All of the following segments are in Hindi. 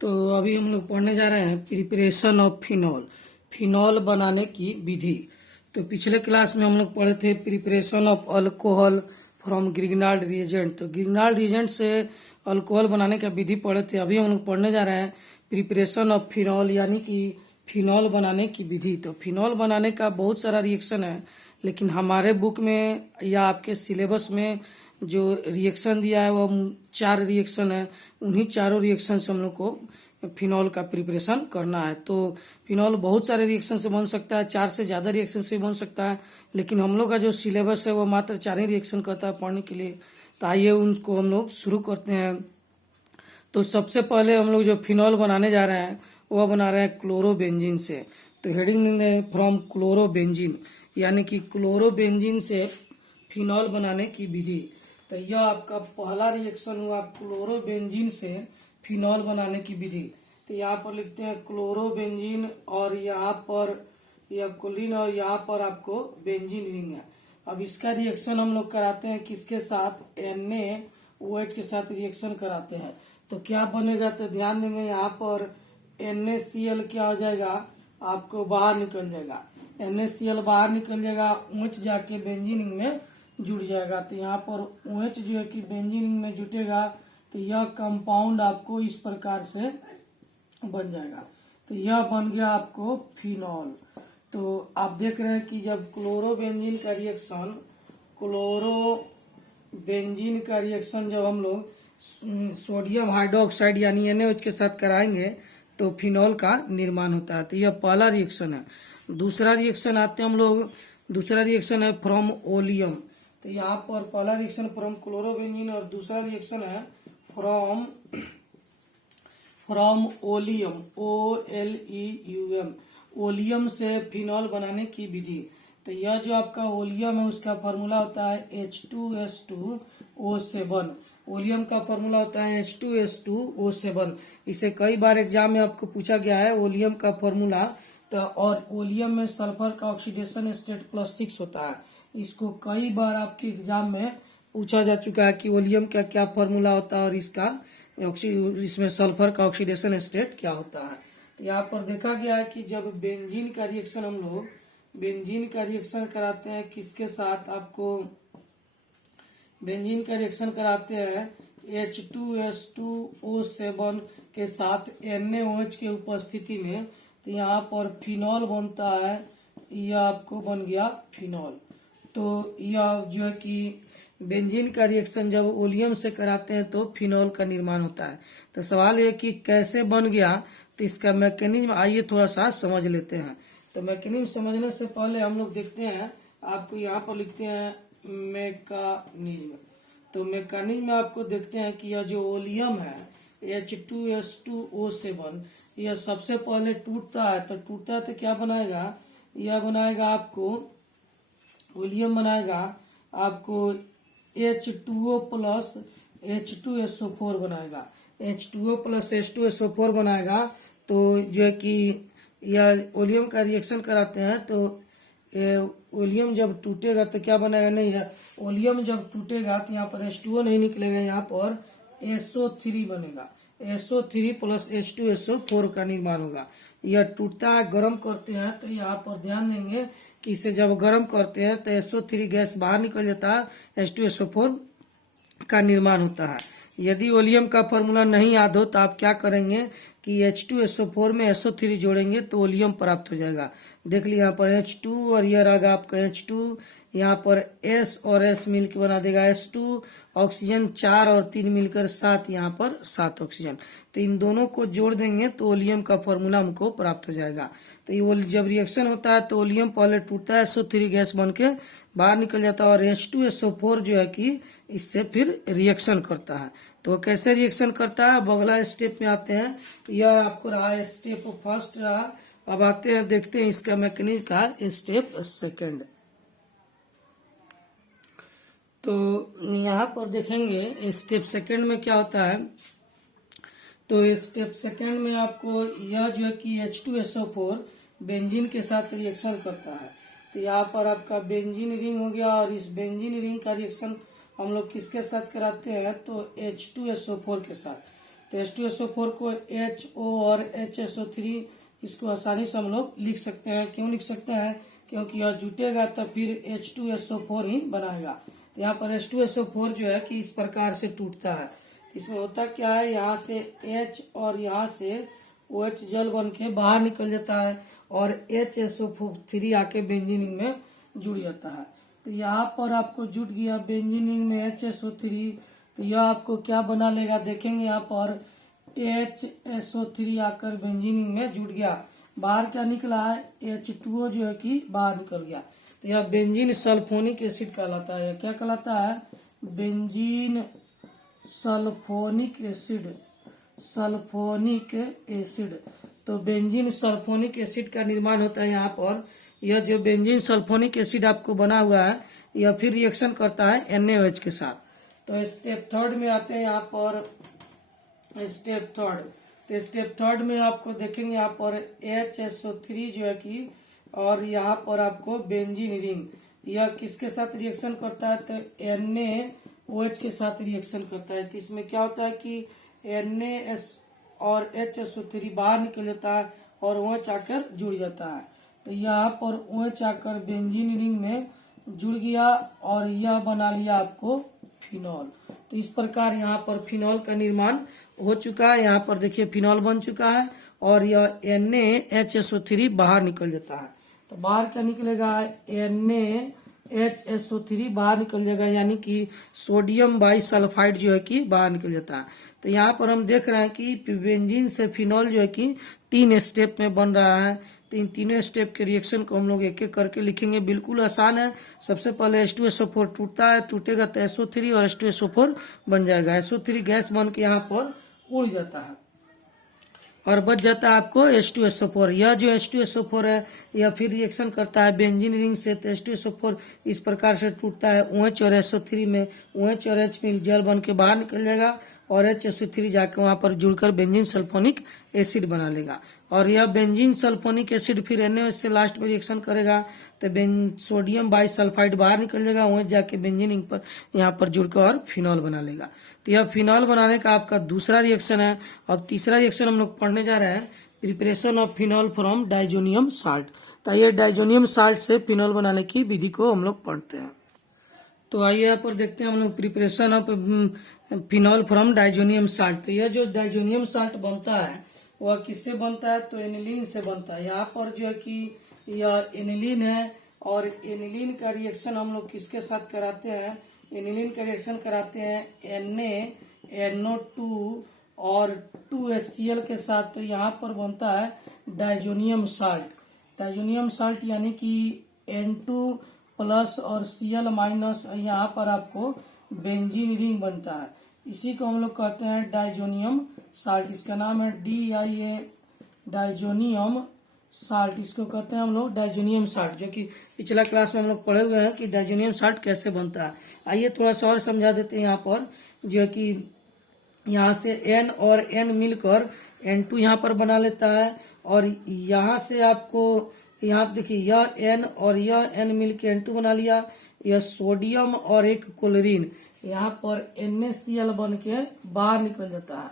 तो अभी हम लोग पढ़ने जा रहे हैं प्रिपरेशन ऑफ फिनॉल, फिनॉल बनाने की विधि। तो पिछले क्लास में हम लोग पढ़े थे preparation of alcohol from Grignard reagent. तो ग्रिग्नार्ड रिएजेंट से अल्कोहल बनाने का विधि पढ़े थे। अभी हम लोग पढ़ने जा रहे हैं प्रिपरेशन ऑफ फिनॉल, यानी कि फिनॉल बनाने की विधि। तो फिनॉल बनाने का बहुत सारा रिएक्शन है, लेकिन हमारे बुक में या आपके सिलेबस में जो रिएक्शन दिया है वो 4 रिएक्शन है। उन्हीं चारों रिएक्शन से हम लोग को फिनॉल का प्रिपरेशन करना है। तो फिनॉल बहुत सारे रिएक्शन से बन सकता है, 4 से ज्यादा रिएक्शन से बन सकता है, लेकिन हम लोग का जो सिलेबस है वो मात्र 4 ही रिएक्शन करता है पढ़ने के लिए। तो आइए उनको हम लोग शुरू करते हैं। तो सबसे पहले हम लोग जो फिनॉल बनाने जा रहे हैं वो बना रहे हैं क्लोरोबेंजीन से। तो हेडिंग देंगे फ्रॉम क्लोरोबेंजीन, यानी कि क्लोरोबेंजीन से फिनॉल बनाने की विधि। तो यह आपका पहला रिएक्शन हुआ क्लोरोबेंजीन से फिनॉल बनाने की विधि। तो यहाँ पर लिखते हैं क्लोरोबेंजीन और यहाँ पर यह क्लोरीन और यहाँ पर आपको बेंजीन रिंग है। अब इसका रिएक्शन हम लोग कराते हैं किसके साथ, NaOH के साथ रिएक्शन कराते हैं। तो क्या बनेगा, तो ध्यान देंगे यहाँ पर NaCl क्या हो जाएगा, आपको बाहर निकल जाएगा। NaCl बाहर निकल जाएगा, OH जाके बेंजीन रिंग में जुड़ जाएगा। तो यहाँ पर OH जो है कि बेंजीन रिंग में जुटेगा, तो यह कंपाउंड आपको इस प्रकार से बन जाएगा। तो यह बन गया आपको फिनॉल। तो आप देख रहे हैं कि जब क्लोरोबेंजीन का रिएक्शन जब हम लोग सोडियम हाइड्रोक्साइड यानी NaOH के साथ कराएंगे तो फिनॉल का निर्माण होता है। तो यह पहला रिएक्शन है। दूसरा रिएक्शन आते हैं हम लोग, दूसरा रिएक्शन है फ्रॉम ओलियम। तो यहाँ पर पहला रिएक्शन फ्रॉम क्लोरोबेंजीन और दूसरा रिएक्शन है फ्रॉम ओलियम, OLEUM, ओलियम से फिनॉल बनाने की विधि। तो यह जो आपका ओलियम है उसका फॉर्मूला होता है H2S2O7। ओलियम का फॉर्मूला होता है H2S2O7। इसे कई बार एग्जाम में आपको पूछा गया है ओलियम का फॉर्मूला। तो और ओलियम में सल्फर का ऑक्सीडेशन स्टेट +6 होता है। इसको कई बार आपके एग्जाम में पूछा जा चुका है कि ओलियम का क्या फॉर्मूला होता है और इसमें सल्फर का ऑक्सीडेशन स्टेट क्या होता है। तो यहाँ पर देखा गया है कि जब बेंजीन का रिएक्शन हम लोग बेंजीन का रिएक्शन कराते हैं किसके साथ, आपको बेंजीन का रिएक्शन कराते हैं H2S2O7 के साथ NaOH के उपस्थिति में, तो यहाँ पर फिनॉल बनता है। यह आपको बन गया फिनॉल। तो यह जो है कि बेंजीन का रिएक्शन जब ओलियम से कराते हैं तो फिनॉल का निर्माण होता है। तो सवाल ये कि कैसे बन गया, तो इसका मैकेनिज्म आइए थोड़ा सा समझ लेते हैं। तो मैकेनिज्म समझने से पहले हम लोग देखते हैं, आपको यहाँ पर लिखते हैं मैकेनिज्म। तो मैकेनिज्म में आपको देखते हैं कि यह जो ओलियम है H2S2O7 यह सबसे पहले टूटता है। तो टूटता है तो क्या बनाएगा, यह बनाएगा आपको ओलियम बनाएगा आपको H2O प्लस H2SO4 बनाएगा। H2O प्लस H2SO4 बनाएगा। तो जो है कि यह ओलियम का रिएक्शन कराते हैं तो ओलियम जब टूटेगा तो क्या बनेगा, नहीं है ओलियम जब टूटेगा तो यहाँ पर H2O नहीं निकलेगा, यहाँ पर SO3 बनेगा। SO3 प्लस H2SO4 का निर्माण होगा। यह टूटता है, गर्म करते हैं। तो यहाँ पर ध्यान देंगे कि इसे जब गर्म करते हैं तो SO3 गैस बाहर निकल जाता है, H2SO4 का निर्माण होता है। यदि ओलियम का फॉर्मूला नहीं याद हो तो आप क्या करेंगे कि H2SO4 में SO3 जोड़ेंगे तो ओलियम प्राप्त हो जाएगा। देख लिया यहाँ पर H2 और यह रहेगा आपका H2, यहाँ पर S और S मिलकर बना देगा S2, ऑक्सीजन 4 और 3 मिलकर 7, यहाँ पर 7 ऑक्सीजन। तो इन दोनों को जोड़ देंगे तो ओलियम का फॉर्मूला हमको प्राप्त हो जाएगा। तो ये जब रिएक्शन होता है तो ओलियम पहले टूटता है, SO3 गैस बन के बाहर निकल जाता है और H2SO4 जो है कि इससे फिर रिएक्शन करता है। तो कैसे रिएक्शन करता है, अब अगला स्टेप में आते हैं। यह आपको रहा स्टेप फर्स्ट रहा। अब आते हैं देखते हैं इसका मैकेनिज्म का स्टेप सेकंड। तो यहाँ पर देखेंगे स्टेप सेकंड में क्या होता है। तो स्टेप सेकंड में आपको यह जो है कि H2SO4 बेंजीन के साथ रिएक्शन करता है। तो यहाँ पर आपका बेंजीन रिंग हो गया और इस बेंजीन रिंग का रिएक्शन हम लोग किसके साथ कराते हैं, तो H2SO4 के साथ। तो H2SO4 को HO और HSO3 इसको आसानी से हम लोग लिख सकते हैं। क्यों लिख सकते हैं? क्योंकि यह जुटेगा तो फिर H2SO4 ही बनाएगा। तो यहाँ पर H2SO4 जो है कि इस प्रकार से टूटता है। इसमें होता क्या है, यहाँ से H और यहाँ से OH जल बन के बाहर निकल जाता है और HSO3 आके बेंजीन रिंग में जुड़ जाता है। तो यहाँ पर आपको जुट गया बेंजीन रिंग में HSO3। तो यह आपको क्या बना लेगा, देखेंगे यहाँ पर HSO3 आकर बेंजीन रिंग में जुट गया। बाहर क्या निकला है, H2O जो है कि बाहर निकल गया। तो यह बेंजीन सल्फोनिक एसिड कहलाता है। क्या कहलाता है? Benzene sulphonic acid. Sulphonic acid. तो बेंजीन सल्फोनिक एसिड का निर्माण होता है यहाँ पर। यह जो बेंजीन सल्फोनिक एसिड आपको बना हुआ है, यह फिर रिएक्शन करता है NaOH के साथ। तो स्टेप थर्ड में आते हैं यहाँ पर। स्टेप थर्ड, तो स्टेप थर्ड में आपको देखेंगे यहाँ पर HSO3 जो है कि, और यहाँ पर आपको बेंजीन रिंग, यह किसके साथ रिएक्शन करता है? तो NaOH के साथ रिएक्शन करता है। तो इसमें क्या होता है कि Na और HSO3 बाहर निकल जाता है और OH आकर जुड़ जाता है। तो यहाँ पर OH आकर बेंजीन रिंग में जुड़ गया और यह बना लिया आपको फिनॉल। तो इस प्रकार यहाँ पर फिनॉल का निर्माण हो चुका है। यहाँ पर देखिए फिनॉल बन चुका है और यह NaHSO3 बाहर निकल जाता है। तो बाहर क्या निकलेगा? NaHSO3 बाहर निकल जाएगा, यानी कि सोडियम बाइसल्फाइड जो है कि बाहर निकल जाता है। तो यहाँ पर हम देख रहे हैं कि बेंजीन से फिनॉल जो है कि 3 स्टेप में बन रहा है। तो इन तीनों स्टेप के रिएक्शन को हम लोग एक एक करके लिखेंगे। बिल्कुल आसान है। सबसे पहले H2SO4 टूटता है, टूटेगा तो SO3 और H2SO4 बन जाएगा। SO3 गैस बन के यहाँ पर उड़ जाता है और बच जाता है आपको H2SO4। यह जो H2SO4 है, यह फिर रिएक्शन करता है बेंजीन रिंग से। तो H2SO4 इस प्रकार से टूटता है OH और SO3 में। OH और H में जल बन के बाहर निकल जाएगा और HSO3 जाकर वहां पर जुड़कर बेंजीन सल्फोनिक एसिड बना लेगा। और यह बेंजीन सल्फोनिक एसिड फिर NaOH से लास्ट में रिएक्शन करेगा तो सोडियम बाइसल्फाइड बाहर निकल जाएगा। OH जाके बेंजीन रिंग पर यहाँ पर जुड़कर और फिनॉल बना लेगा। तो यह फिनॉल बनाने का आपका दूसरा रिएक्शन है। अब तीसरा रिएक्शन हम लोग पढ़ने जा रहे हैं, preparation of phenol from diazonium salt. तो ये डाइजोनियम साल्ट से फिनॉल बनाने की विधि को हम लोग पढ़ते हैं। तो आइए यहाँ पर देखते हैं हम लोग preparation of phenol from diazonium salt. तो यह जो डाइजोनियम साल्ट बनता है वह किससे बनता है? तो एनिलीन से बनता है। यहाँ पर जो है कि यह एनिलीन है और एनिलीन का रिएक्शन हम लोग किसके साथ कराते हैं? एनिलीन का रिएक्शन कराते हैं NaNO2 और 2HCl के साथ। तो यहाँ पर बनता है डाइजोनियम साल्ट। डाइजोनियम साल्ट यानी कि N2 प्लस और Cl माइनस, यहाँ पर आपको बेंजीन रिंग बनता है। इसी को हम लोग कहते हैं डाइजोनियम साल्ट। इसका नाम है DIA, डाइजोनियम साल्ट। इसको कहते हैं हम लोग डाइजोनियम साल्ट, जो कि पिछला क्लास में हम लोग पढ़े हुए हैं कि डाइजोनियम साल्ट कैसे बनता है। आइए थोड़ा सा और समझा देते हैं। यहाँ पर जो है कि यहाँ से N और N मिलकर N2 यहाँ पर बना लेता है और यहाँ से आपको यहाँ देखिए यह N और यह N मिलकर N2 बना लिया। यह सोडियम और एक क्लोरीन यहाँ पर NaCl बन के बाहर निकल जाता है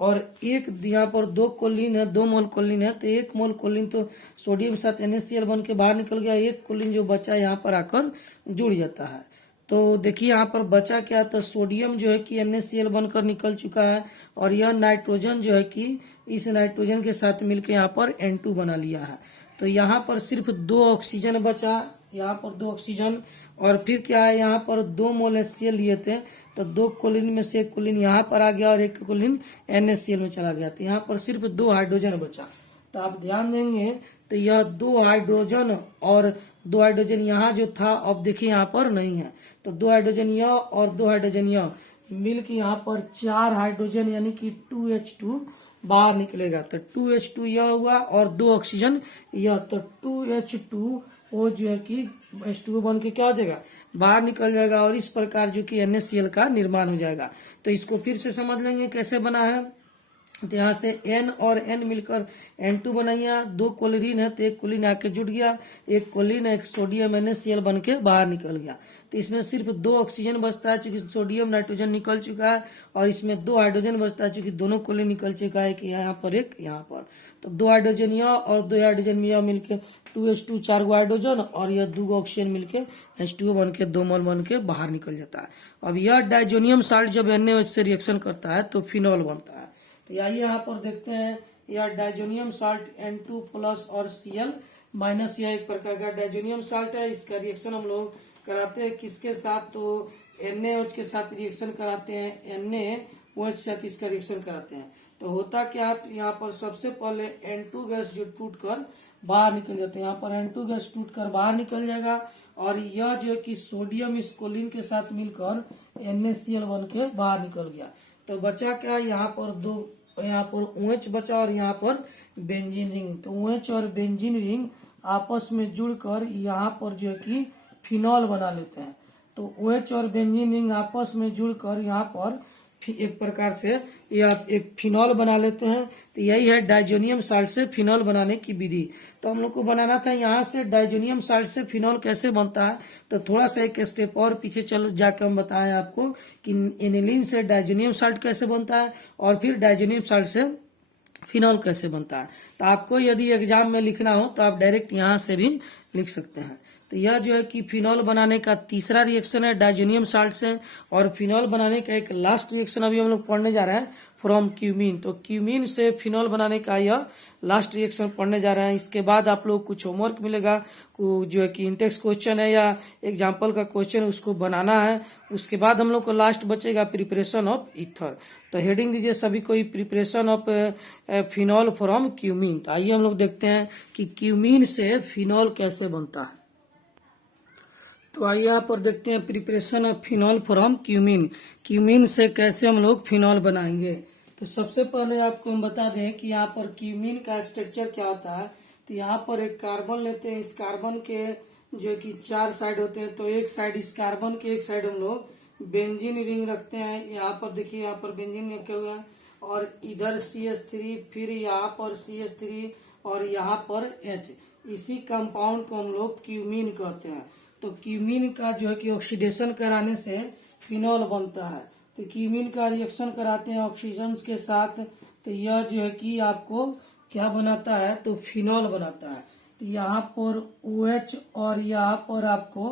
और एक यहाँ पर 2 कोलिन है, 2 मोल कोलिन है। तो 1 मोल कोलिन तो सोडियम के साथ NaCl बन के बाहर निकल गया। 1 कोलिन जो बचा यहाँ पर आकर जुड़ जाता है। तो देखिए यहाँ पर बचा क्या, तो सोडियम जो है कि NaCl बनकर निकल चुका है और यह नाइट्रोजन जो है कि इस नाइट्रोजन के साथ मिलकर यहाँ पर N2 बना लिया है। तो यहाँ पर सिर्फ 2 ऑक्सीजन बचा, यहाँ पर 2 ऑक्सीजन। और फिर क्या है, यहाँ पर 2 मोल HCl लिए थे तो 2 कोलिन में से 1 कोलिन यहाँ पर आ गया और 1 कोलिन NaCl में चला गया। तो यहाँ पर सिर्फ 2 हाइड्रोजन बचा। तो आप ध्यान देंगे तो यह 2 हाइड्रोजन और 2 हाइड्रोजन यहाँ जो था, अब देखिए यहाँ पर नहीं है। तो 2 हाइड्रोजन यह और 2 हाइड्रोजन यह मिलकर यहाँ पर 4 हाइड्रोजन यानी कि 2H2 बाहर निकलेगा। तो 2H2 यह हुआ और 2 ऑक्सीजन यह, तो 2H2 वो जो है कि H2O बन के क्या हो जाएगा, बाहर निकल जाएगा और इस प्रकार जो कि NaCl का निर्माण हो जाएगा। तो इसको फिर से समझ लेंगे कैसे बना है। तो यहाँ से N और N मिलकर N2 बनाइए। दो क्लोरीन है तो एक क्लोरीन आके जुड़ गया, एक क्लोरीन एक सोडियम NaCl बन के बाहर निकल गया। तो इसमें सिर्फ दो ऑक्सीजन बचता है चूंकि सोडियम नाइट्रोजन निकल चुका है, और इसमें दो हाइड्रोजन बचता है चूंकि दोनों क्लोरीन निकल चुका है, कि यहाँ पर एक यहाँ पर। तो दो हाइड्रोजन यह और दो हाइड्रोजन यह मिलके 2H2 चार गो हाइड्रोजन, और यह दो ऑक्सीजन मिलके H2O बन के 2 मोल बन के बाहर निकल जाता है। अब यह डाइजोनियम साल्ट जब NaOH से रिएक्शन करता है तो फिनॉल बनता है। तो आइए यहाँ पर देखते हैं, यह डाइजोनियम साल्ट N2 प्लस और Cl माइनस, यह एक प्रकार का डाइजोनियम साल्ट है। इसका रिएक्शन हम लोग कराते हैं किसके साथ, तो NaOH के साथ रिएक्शन कराते हैं, NaOH के साथ इसका रिएक्शन कराते हैं। तो होता क्या है, यहाँ पर सबसे पहले N2 गैस जो टूट कर बाहर निकल जाते हैं, यहाँ पर N2 गैस टूट कर बाहर निकल जाएगा, और यह जो है कि सोडियम इस क्लोरीन के साथ मिलकर NaCl बन के बाहर निकल गया। तो बचा क्या, यहाँ पर दो, यहाँ पर OH बचा और यहाँ पर बेंजीन रिंग। तो OH और बेंजीन रिंग आपस में जुड़कर यहाँ पर जो है कि फिनॉल बना लेते हैं। तो OH और बेंजीन रिंग आपस में जुड़कर यहाँ पर एक प्रकार से यह एक फिनॉल बना लेते हैं। तो यही है डाइजोनियम साल्ट से फिनॉल बनाने की विधि। तो हम लोग को बनाना था यहाँ से डाइजोनियम साल्ट से फिनॉल कैसे बनता है। तो थोड़ा सा एक स्टेप और पीछे चलो जाकर हम बताएं आपको कि एनिलीन से डाइजोनियम साल्ट कैसे बनता है और फिर डाइजोनियम साल्ट से फिनॉल कैसे बनता है। तो आपको यदि एग्जाम में लिखना हो तो आप डायरेक्ट यहाँ से भी लिख सकते हैं। तो यह जो है कि फिनॉल बनाने का तीसरा रिएक्शन है डाइजोनियम साल्ट से, और फिनॉल बनाने का एक लास्ट रिएक्शन अभी हम लोग पढ़ने जा रहे हैं फ्रॉम क्यूमीन। तो क्यूमीन से फिनॉल बनाने का यह लास्ट रिएक्शन पढ़ने जा रहे हैं। इसके बाद आप लोग कुछ होमवर्क मिलेगा, जो है कि इंटेक्स क्वेश्चन है या एग्जाम्पल का क्वेश्चन उसको बनाना है। उसके बाद हम लोग को लास्ट बचेगा प्रिपरेशन ऑफ ईथर। तो हेडिंग दीजिए सभी कोई, preparation of phenol from cumene. तो आइए हम लोग देखते हैं कि क्यूमीन से फिनॉल कैसे बनता है। तो आइए यहाँ पर देखते हैं preparation of phenol from cumene. Cumene से कैसे हम लोग फिनॉल बनाएंगे। तो सबसे पहले आपको हम बता दें कि यहाँ पर क्यूमीन का स्ट्रक्चर क्या होता है। तो यहाँ पर एक कार्बन लेते हैं, इस कार्बन के जो कि 4 साइड होते हैं, तो एक साइड इस कार्बन के एक साइड हम लोग बेंजीन रिंग रखते हैं। यहाँ पर देखिए, यहाँ पर बेंजीन रखे हुए हैं, और इधर CH3, फिर यहाँ पर CH3 और यहाँ पर H। इसी कंपाउंड को हम लोग क्यूमीन कहते हैं। तो क्यूमीन का जो है कि ऑक्सीडेशन कराने से फिनॉल बनता है। तो क्यूमीन का रिएक्शन कराते हैं ऑक्सीजन के साथ, तो यह जो है कि आपको क्या बनाता है, तो फिनॉल बनाता है। तो यहाँ पर OH और यहाँ पर आपको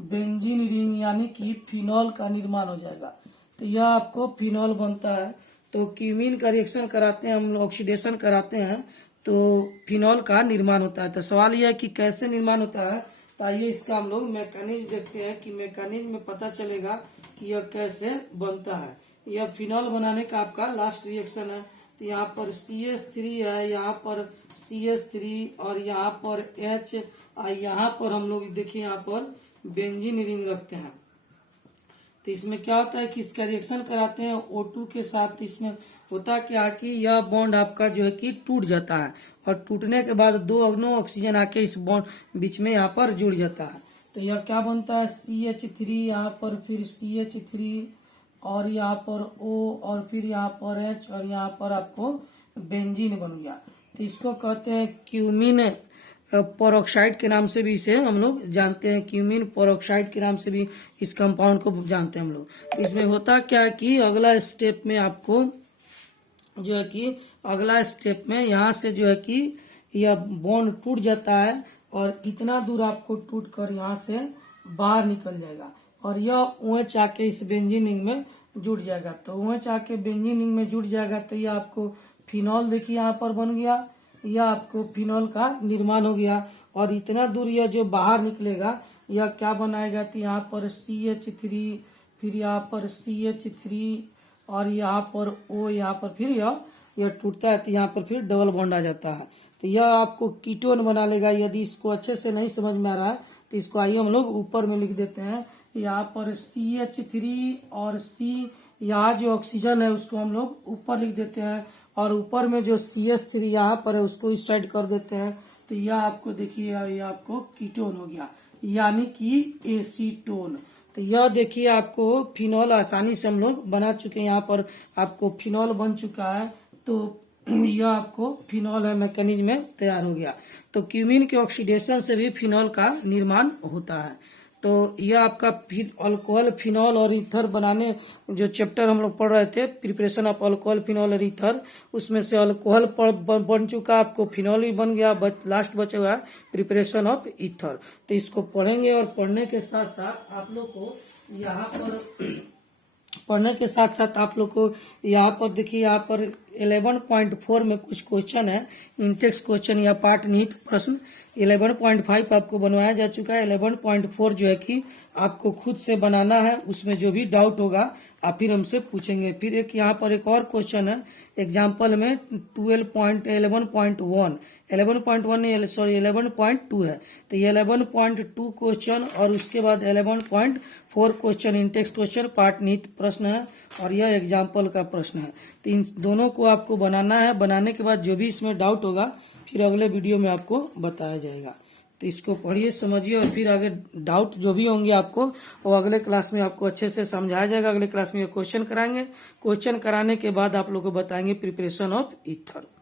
बेंजीन रिंग यानी कि फिनॉल का निर्माण हो जाएगा। तो यह आपको फिनॉल बनता है। तो क्यूमीन का रिएक्शन कराते हैं हम, ऑक्सीडेशन कराते हैं तो फिनॉल का निर्माण होता है। तो सवाल यह है कि कैसे निर्माण होता है। तो आइए इसका हम लोग मैकेनिज्म देखते हैं कि मैकेनिज्म में पता चलेगा कि यह कैसे बनता है। यह फिनॉल बनाने का आपका लास्ट रिएक्शन है। तो यहाँ पर CH3 है, यहाँ पर CH3 और यहाँ पर H, और यहाँ पर हम लोग देखिए यहाँ पर बेंजीन रिंग रखते हैं। तो इसमें क्या होता है कि इसका रिएक्शन कराते हैं O2 के साथ। इसमें होता क्या है कि यह बॉन्ड आपका जो है कि टूट जाता है, और टूटने के बाद दो अग्नो ऑक्सीजन आके इस बॉन्ड बीच में यहाँ पर जुड़ जाता है। तो यह क्या बनता है, CH3, यहाँ पर फिर CH3 और यहाँ पर O, और फिर यहाँ पर H, और यहाँ पर आपको बेंजीन बन गया। तो इसको कहते हैं क्यूमीन पेरोक्साइड के नाम से भी इसे हम लोग जानते हैं। क्यूमीन पेरोक्साइड के नाम से भी इस कंपाउंड को जानते हैं हम लोग। तो इसमें होता क्या है कि अगला स्टेप में आपको जो है कि अगला स्टेप में यहाँ से जो है कि यह बॉन्ड टूट जाता है, और इतना दूर आपको टूट कर यहाँ से बाहर निकल जाएगा, और यह OH आके इस बेंजीन रिंग में जुड़ जाएगा। तो OH आके बेंजीन रिंग में जुड़ जाएगा, तो यह आपको फिनॉल देखिए यहाँ पर बन गया। यह आपको फिनॉल का निर्माण हो गया, और इतना दूर यह जो बाहर निकलेगा यह क्या बनाएगा, तो यहाँ पर CH3, फिर यहाँ पर CH3 और यहाँ पर O, यहाँ पर फिर यह टूटता है, तो यहाँ पर फिर डबल बॉन्ड आ जाता है। तो यह आपको कीटोन बना लेगा। यदि इसको अच्छे से नहीं समझ में आ रहा है तो इसको आइए हम लोग ऊपर में लिख देते हैं। यहाँ पर CH3 और C, यहाँ जो ऑक्सीजन है उसको हम लोग ऊपर लिख देते हैं, और ऊपर में जो CH3 यहाँ पर है उसको इस साइड कर देते हैं। तो यह आपको देखिए, यह आपको कीटोन हो गया, यानी कि एसीटोन। तो यह देखिए आपको फिनॉल आसानी से हम लोग बना चुके हैं। यहाँ पर आपको फिनॉल बन चुका है। तो यह आपको फिनॉल है मैकेनिज्म में तैयार हो गया। तो क्यूमीन के ऑक्सीडेशन से भी फिनॉल का निर्माण होता है। तो यह आपका अल्कोहल फिनॉल और ईथर बनाने जो चैप्टर हम लोग पढ़ रहे थे प्रिपरेशन ऑफ अल्कोहल फिनॉल और ईथर, उसमें से अल्कोहल बन चुका, आपको फिनॉल भी बन गया, लास्ट बचेगा प्रिपरेशन ऑफ ईथर। तो इसको पढ़ेंगे और पढ़ने के साथ साथ आप लोग को यहाँ पर पढ़ने के साथ साथ आप लोग को यहाँ पर देखिए, यहाँ पर 11.4 में कुछ क्वेश्चन है, इंटेक्स क्वेश्चन या पाठ निहित प्रश्न। 11.5 आपको बनवाया जा चुका है। 11.4 जो है कि आपको खुद से बनाना है, उसमें जो भी डाउट होगा आप फिर हमसे पूछेंगे। फिर एक यहाँ पर एक और क्वेश्चन है एग्जाम्पल में 11.1 नहीं सॉरी 11.2 है। तो ये 11.2 क्वेश्चन और उसके बाद 11.4 क्वेश्चन इंटेक्स क्वेश्चन पार्ट निहित प्रश्न है और यह एग्जाम्पल का प्रश्न है। तो इन दोनों को आपको बनाना है। बनाने के बाद जो भी इसमें डाउट होगा फिर अगले वीडियो में आपको बताया जाएगा। तो इसको पढ़िए, समझिए और फिर आगे डाउट जो भी होंगे आपको वो अगले क्लास में आपको अच्छे से समझाया जाएगा। अगले क्लास में क्वेश्चन कराएंगे। क्वेश्चन कराने के बाद आप लोग को बताएंगे प्रिपरेशन ऑफ ईथर।